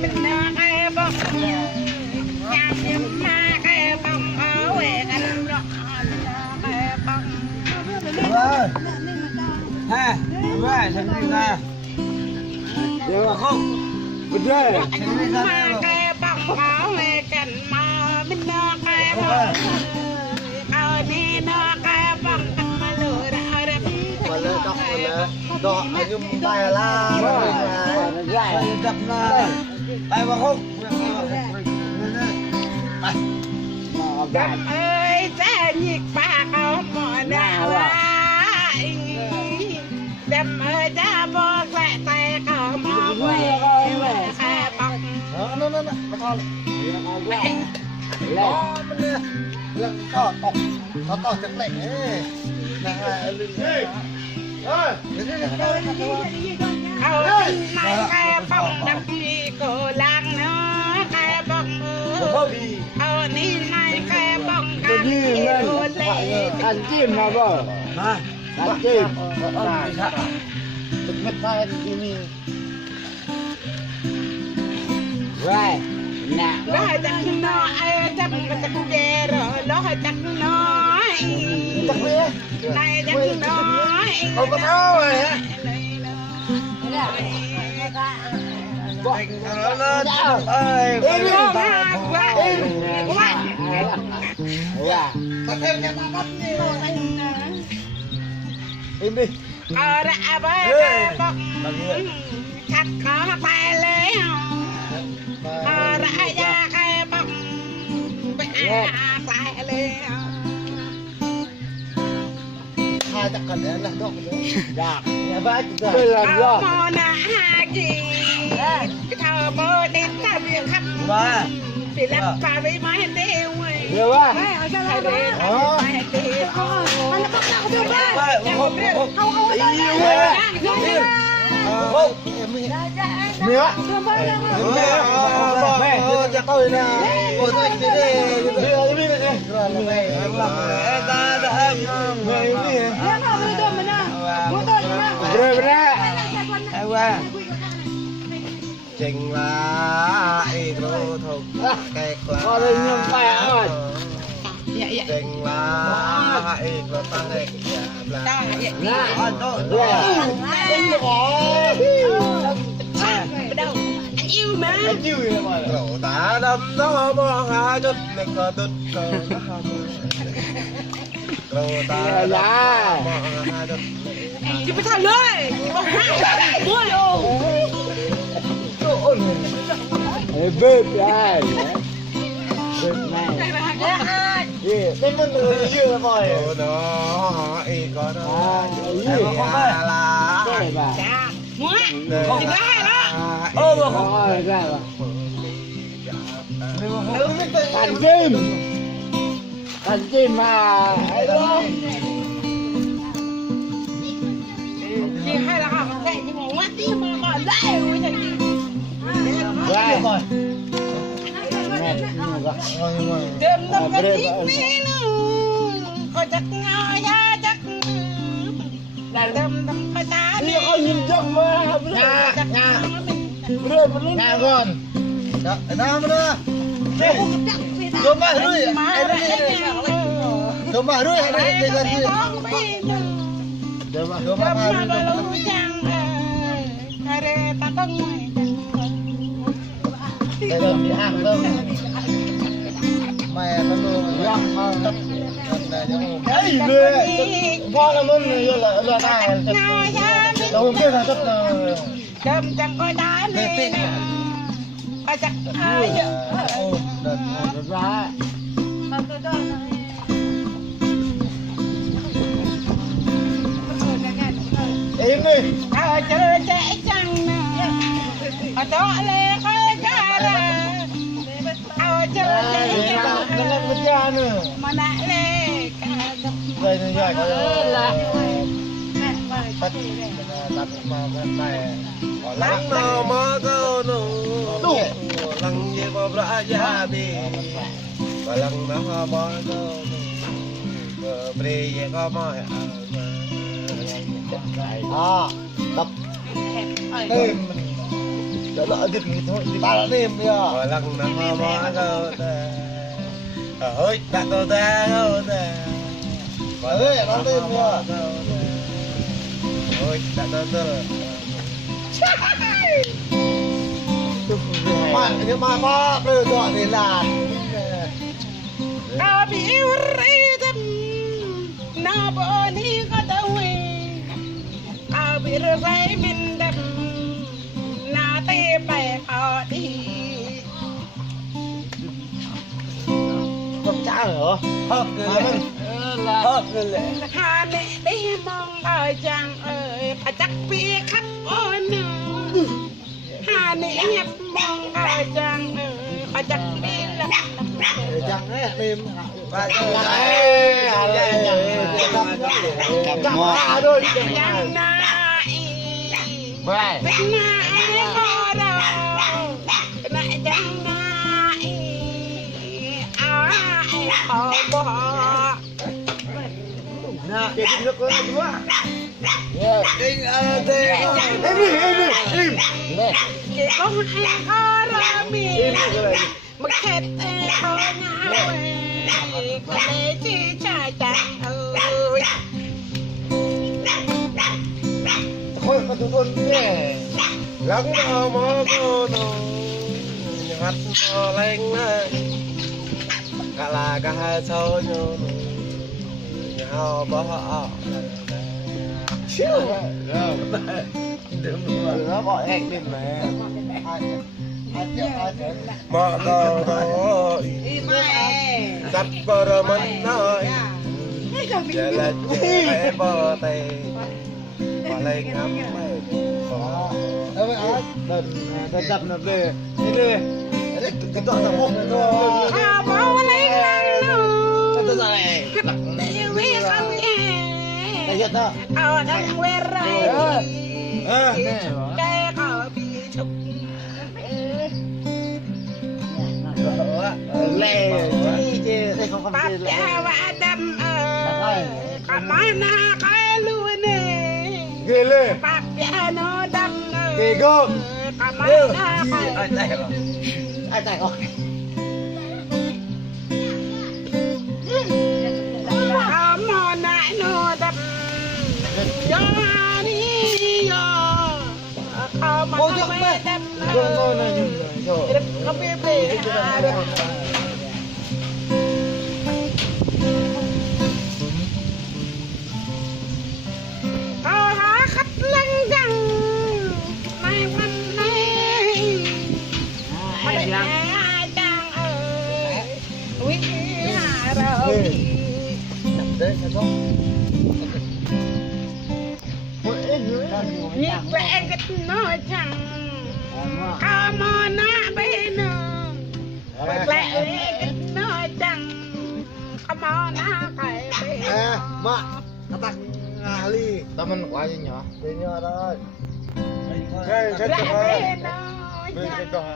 mình cái bông nhà nhầm mà cái bông ở quê anh đó cái bông vâng ha vậy xem đi ra được không bên đây xem đi ra cái bông ở quê anh mà mình cái bông ở đây nó cái bông mà lừa đã mà lừa đọ nhung bài la rồi đập là bài vào không đâm ơi cha nhiệt ba không mò nào đâm ơi cha bó lại tay không mò quê khai bọc nó con đó mình lần to tộc nó to chẳng lệ là mày khai bọc đâm đi cổ làng nó khai bọc ni mày khai bọc ăn chim mà vợ ăn chim đừng mất tay đi rồi nè lo chắc nó ai chắc mà chắc về rồi lo chắc nó này chắc nó không có tháo rồi hả ơi im đi đã với bọc thật khó tay lấy đã ra cái bọc bị tay lấy hai chắc cần là đó dạ nhà ba chúng tôi làm rõ mò nà gì cái thợ mơ đến ta việc khắp thì lắp vào với máy tiêu được quá hay để máy tiêu anh nó bắt đầu được ba không nữa mẹ cho tôi nè tôi tôi đi đi chừng là đồ thuộc kẹt là con ơi nhung mẹ rồi chừng là đồ tăng này là anh yêu mà đồ ta đâm nó bỏ hạ chút này có đứt đồ ta dạ chị phải thằng ơi mua luôn bếp này bếp này cái món người chưa rồi nó có đó em không ơi là mua chị có hay đó rồi ra rồi thành chim mà ấy đó chị hay là học cái gì mà quá tiếng mà còn dễ rồi chị rồi rồi đêm năm cái tiếng mẹ nữa có chắc ngồi ya chắc là đêm năm cái ta đi có nhìn trong mà nhà con nào nữa Cơm mà rưỡi, cơm mà rưỡi, đây là gì? Cơm mà rưỡi. Đây là bị hàng đâu? Mẹ nó luôn. Cái gì nữa? Con là luôn là này. Đâu không biết là rất là. Cơm chẳng có đá này. Có chắc ai vậy? ra im đi chơi trẻ chăng ở đó lê khơi cá ra chơi trẻ chăng mà lại lê đây này dài có là tắt mà này lăng nào mà có đủ lăng gì có ra gia đi và lăng nào mà có bề gì có mà đập tim Đó là cái gì thôi, thì ba đã đêm đi à. Mỗi lần nó mơ câu ta ôi ta câu ta câu ta Ơi, nó đêm đi à. ôi ta câu ta Mà nhưng mà ba bây giờ thì là I'll be rhythm, na boni katawi. I'll be rhyming them, na te pai party. không trả nữa. Hợp rồi đấy. Hợp rồi đấy. Hà nè đi mong ở chàng ơi, phải chắc biết khắc ôn. Hà nè nhập mong ở chàng ơi, phải chắc biết là. Chẳng ấy đêm ba câu chẳng à thôi Chẳng nãy vậy Bên nãy khó đâu Nãy chẳng nãy Ai khó bỏ cái nước có đúng không im Chỉ có hai khó ra miệng Mà khét khó ngã quê Có lẽ chỉ trả chẳng ơi thôi mà tụi con nghe lắng nó mơ câu nó hát to lên cả là cả hai sâu nhau nhau bỏ nó gọi hẹn đêm này mơ câu đó dắt bờ mình nói giờ là trẻ bờ tay bỏ lên ngắm mây đó mới ác đần đập nó về đi đi cái đoạn là một rồi Hà bó lấy lăng nụ tôi này Yêu biết không nhé đây hiện đó Ở đằng quê rây Cái khó bị chụp lẹ chứ đây không Bác gì cha và đâm Có nói na cái luôn nè ghê lên Bác cha nó đâm ghê gớm Có nói na cái ai tại không Có mò nại nó đâm Gió đi gió Có mà nó mới đâm ngôi này rồi Không biết về hà được Có há khách lăng găng Này quanh này Mà để nghe chàng ơi Quý hà rồi đấy sao không Nhịp vẽ kịch nói chẳng Có mò nạ bên Bật lẹ kịch nói chẳng Có mò nạ cái bên mà nó tặng ly temen quá gì nhỏ bên nhỏ đó cái Lẹ bên cái